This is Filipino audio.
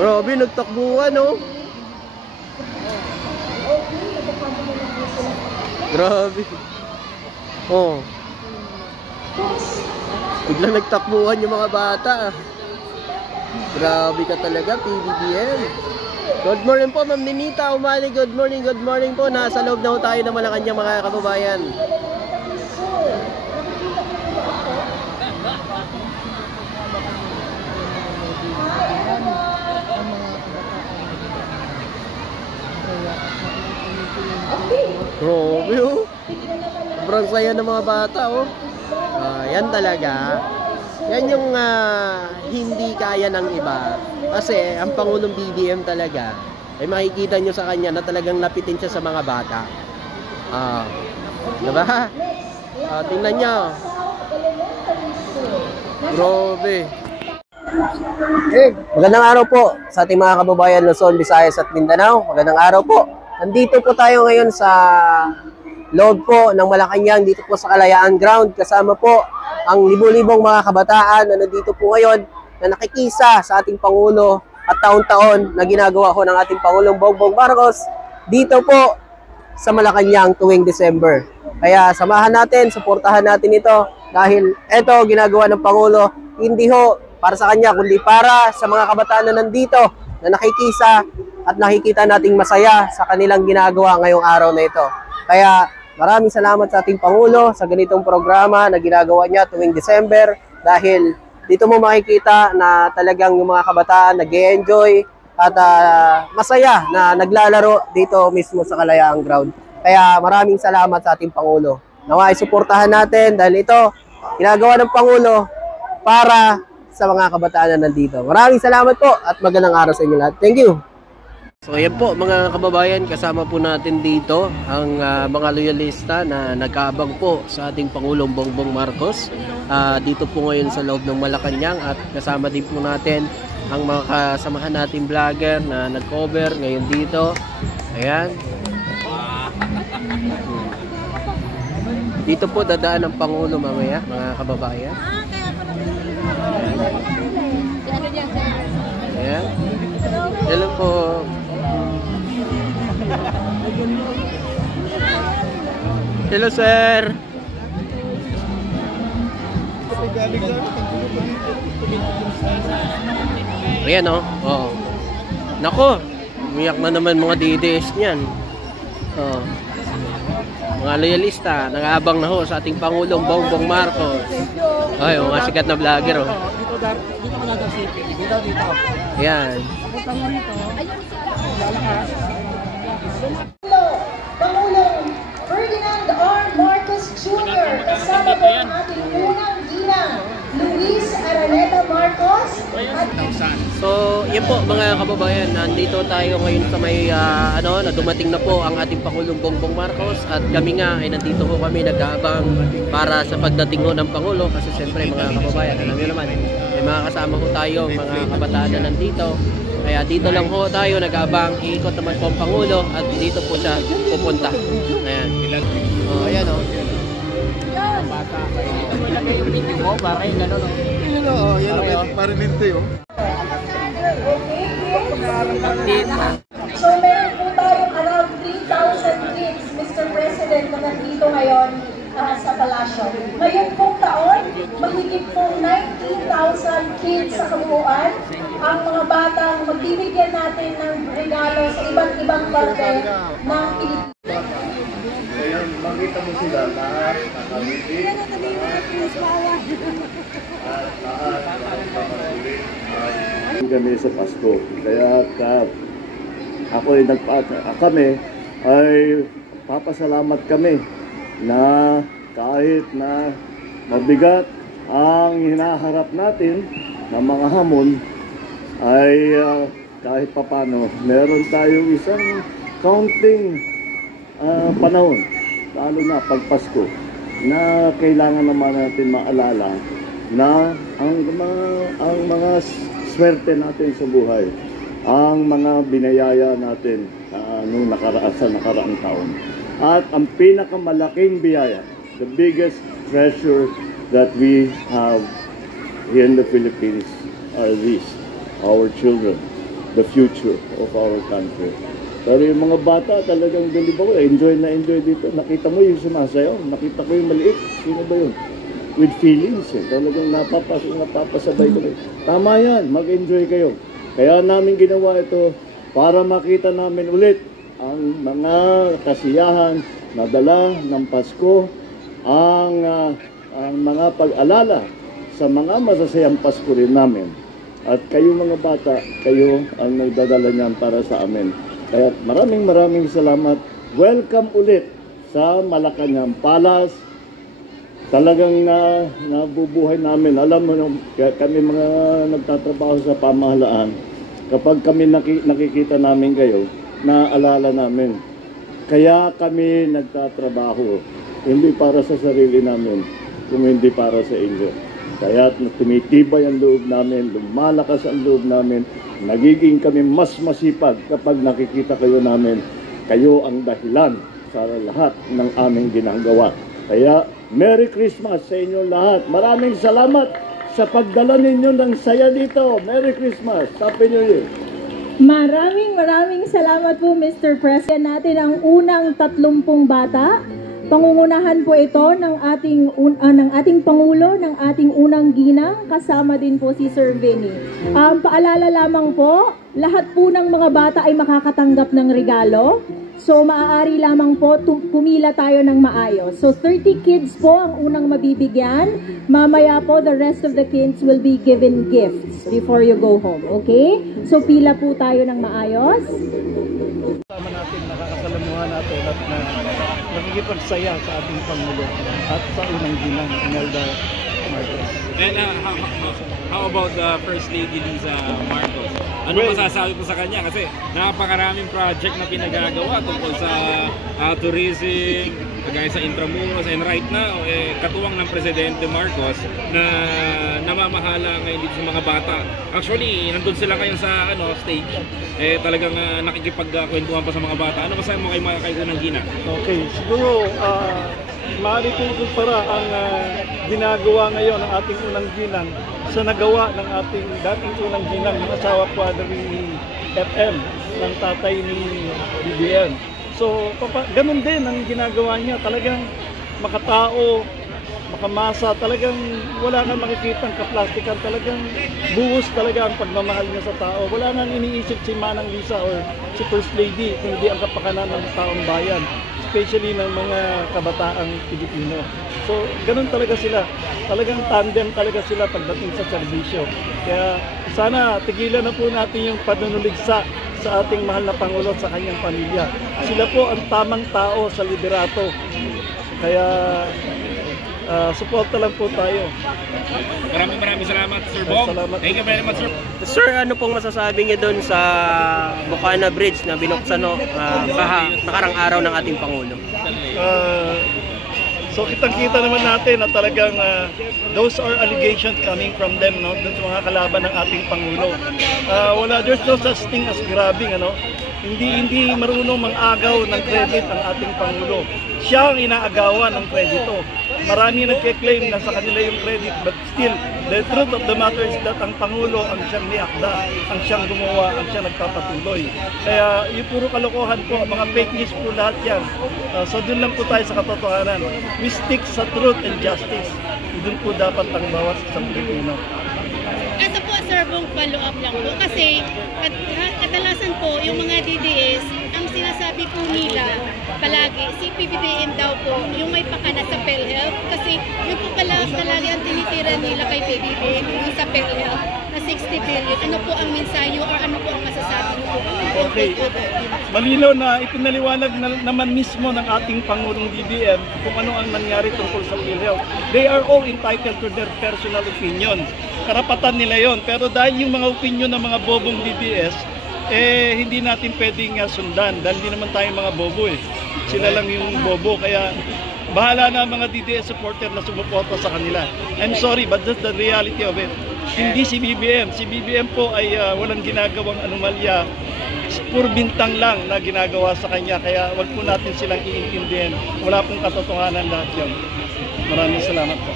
Grabe, nagtakbuhan, oh. Grabe. Oh. Biglang nagtakbuhan yung mga bata. Grabe ka talaga, PBBM. Good morning po, Ma'am Ninita Umani. Good morning po. Nasa loob na po tayo ng Malacanang, mga kababayan. Grabe, oh. Sobrang saya ng mga bata, oh. Yan talaga. Yan yung hindi kaya ng iba. Kasi ang Pangulong BBM talaga, ay makikita nyo sa kanya na talagang lapitin siya sa mga bata. Diba? Tingnan nyo. Grabe. Magandang araw po sa ating mga kababayan Luzon, Visayas at Mindanao. Magandang araw po. Nandito po tayo ngayon sa loob po ng Malacanang, dito po sa Kalayaan Ground. Kasama po ang libo-libong mga kabataan na nandito po ngayon na nakikisa sa ating Pangulo at taon-taon na ginagawa ho ng ating Pangulong Bongbong Marcos dito po sa Malacanang tuwing December. Kaya samahan natin, suportahan natin ito dahil ito ginagawa ng Pangulo hindi ho para sa kanya kundi para sa mga kabataan na nandito na nakikisa at nakikita nating masaya sa kanilang ginagawa ngayong araw na ito. Kaya maraming salamat sa ating Pangulo sa ganitong programa na ginagawa niya tuwing December dahil dito mo makikita na talagang yung mga kabataan nag-enjoy at masaya na naglalaro dito mismo sa Kalayaan Ground. Kaya maraming salamat sa ating Pangulo. Nawa isuportahan natin dahil ito ginagawa ng Pangulo para sa mga kabataan na nandito. Maraming salamat po at magandang araw sa inyo lahat. Thank you! So ayan po mga kababayan, kasama po natin dito ang mga loyalista na nag-aabang po sa ating Pangulong Bongbong Marcos dito po ngayon sa loob ng Malacanang, at kasama din po natin ang mga kasamahan nating vlogger na nag-cover ngayon dito. Ayan. Dito po dadaan ang Pangulo mamaya mga kababayan. Ayan. Hello po. Hello sir. Ayan o. Oh. Nako, umiyak na naman mga DDS niyan. Oh. Mga loyalista, nag-aabang na ho sa ating Pangulong Bongbong Marcos. Ay, mga sikat na vlogger oh. Ayan. Pangulong Ferdinand R. Marcos Jr. kasama po ang ating unang ginang Luis Araneta Marcos. So, yun po mga kababayan, nandito tayo ngayon sa may na dumating na po ang ating Pangulong Bongbong Marcos, at kami nga ay nandito po kami nag-aabang para sa pagdating ho ng Pangulo kasi siyempre mga kababayan, alam niyo naman, may mga kasama ho tayo, mga kabataan na nandito. Kaya dito lang ho tayo nag-aabang, iikot naman po ang Pangulo at dito po siya pupunta. Ayan. Oh, ayan o. Bata, dito mo ilagay yung video mo, para yung gano'n o. Yan o, para ninte o. So meron po tayong around 3,000 kids, Mr. President, na nandito ngayon sa palasyo. Ngayon pong taon, mahigit pong 19,000 kids sa kabuuan ang mga batang magbibigyan natin ng regalo sa iba't ibang parte ng Pilipinas. Ayan, makita mo sila lahat, nakabiti, kami sa Pasko. Kaya kami ay papasalamat kami na kahit na mabigat ang hinaharap natin na mga hamon ay kahit papano meron tayong isang counting panahon, lalo na pag Pasko, na kailangan naman natin maalala na ang mga swerte natin sa buhay, ang mga binayaya natin nung nakaraang taon. At ang pinakamalaking biyaya, the biggest treasure that we have here in the Philippines are these, our children. the future of our country. Pero yung mga bata talagang galibaw, enjoy na enjoy dito. Nakita mo yung sumasayaw, nakita ko yung maliit. Sino ba yun? With feelings eh. Talagang napapasabay ko. Tama yan, mag-enjoy kayo. Kaya namin ginawa ito para makita namin ulit ang mga kasiyahan na dala ng Pasko, ang mga pag-alala sa mga masasayang Pasko rin namin. At kayo mga bata, kayo ang nagdadala niyan para sa amin. Kaya maraming salamat. Welcome ulit sa Malacanang Palace. Talagang nabubuhay namin. Alam mo, kami mga nagtatrabaho sa pamahalaan, kapag kami nakikita namin kayo, naaalala namin. Kaya kami nagtatrabaho, hindi para sa sarili namin, kung hindi para sa inyo. Kaya tumitibay ang loob namin, lumalakas ang loob namin, nagiging kami mas masipag kapag nakikita kayo namin. Kayo ang dahilan sa lahat ng aming ginagawa. Kaya Merry Christmas sa inyo lahat. Maraming salamat sa pagdala ninyo ng saya dito. Merry Christmas. Happy New Year. Maraming salamat po, Mr. President. Natin ang unang 30 bata. Pangungunahan po ito ng ating Pangulo, ng ating unang ginang, kasama din po si Sir Vinny. Paalala lamang po, lahat po ng mga bata ay makakatanggap ng regalo. So, maaari lamang po pumila tayo ng maayos. So, 30 kids po ang unang mabibigyan. Mamaya po, the rest of the kids will be given gifts before you go home. Okay? So, pila po tayo ng maayos. Kasama natin, nakakasalamuhan natin at nakikipagsaya sa ating Pangulo at sa unang ginang, Imelda Marcos. And how about the First Lady Liza Marcos? Ano masasabi po sa kanya? Kasi napakaraming project na pinagagawa tungkol sa tourism, kagaya sa Intramuros, and right now, katuwang ng Presidente Marcos na namamahala ngayon dito sa mga bata. Actually, nandun sila ngayon sa stage. Talagang nakikipagkwentuhan pa sa mga bata. Ano masasabi mo kay Unang Ginang? Okay, siguro maaari kong kumpara ang ginagawa ngayon ng ating unang ginang sa nagawa ng ating dating unang ginang, ng asawa po ni FM, ng tatay ni BBM. So, ganun din ang ginagawa niya. Talagang makatao, makamasa, talagang wala kang makikitang kaplastikan, talagang buhos talaga ang pagmamahal niya sa tao. Wala nang iniisip si Manang Lisa or si First Lady, kundi ang kapakanan ng taong bayan, especially ng mga kabataang Pilipino. So, ganun talaga sila. Talagang tandem talaga sila pagdating sa serbisyo. Kaya sana tigilan na po natin yung panunuligsa sa ating mahal na Pangulo at sa kanyang pamilya. Sila po ang tamang tao sa liderato. Kaya suporta lang po tayo. Maraming salamat, Sir Bong. Salamat. Thank you very much, Sir. Sir, ano pong masasabi niyo doon sa Bukana Bridge na binuksan nakarang araw ng ating Pangulo? So kitang-kita naman natin na talagang those are allegations coming from them, no? Doon sa mga kalaban ng ating Pangulo. There's no such thing as grabbing, Hindi marunong mang-agaw ng credit ang ating Pangulo. Siya ang inaagawan ng kredito. Marami nagke-claim na sa kanila yung credit, but still, the truth of the matter is that ang Pangulo ang siyang niakda, ang siyang gumawa, ang siyang nagpapatuloy. Kaya yung puro kalokohan po, mga fake news po lahat yan. So doon lang po tayo sa katotohanan. We stick sa truth and justice. Doon po dapat ang bawat isang Pilipino. Ito po, Sir Bong, follow up lang po. Kasi kadalasan po, yung mga DDS, ang sinasabi po nila palagi, si PBBM daw po, yung may pakana sa PhilHealth. Kasi yun po palagi ang tinitira nila kay PBBM, yung sa PhilHealth, na 60 billion. Ano po ang mensahe or ano po ang masasabi niyo? Okay. Malinaw na ipinaliwanag naman mismo ng ating Pangulong BBM kung ano ang nangyari tungkol sa PhilHealth. They are all entitled to their personal opinion. Karapatan nila yon. Pero dahil yung mga opinion ng mga bobong DDS, hindi natin pwedeng sundan dahil hindi naman tayo mga bobo Sila lang yung bobo, kaya bahala na mga DDS supporter na sumuporta sa kanila. I'm sorry, but that's the reality of it. Hindi si BBM. Si BBM po ay walang ginagawang anomalya. Puro bintang lang na ginagawa sa kanya, kaya wag po natin silang iintindihan. Wala pong katotohanan lahat yun. Maraming salamat po.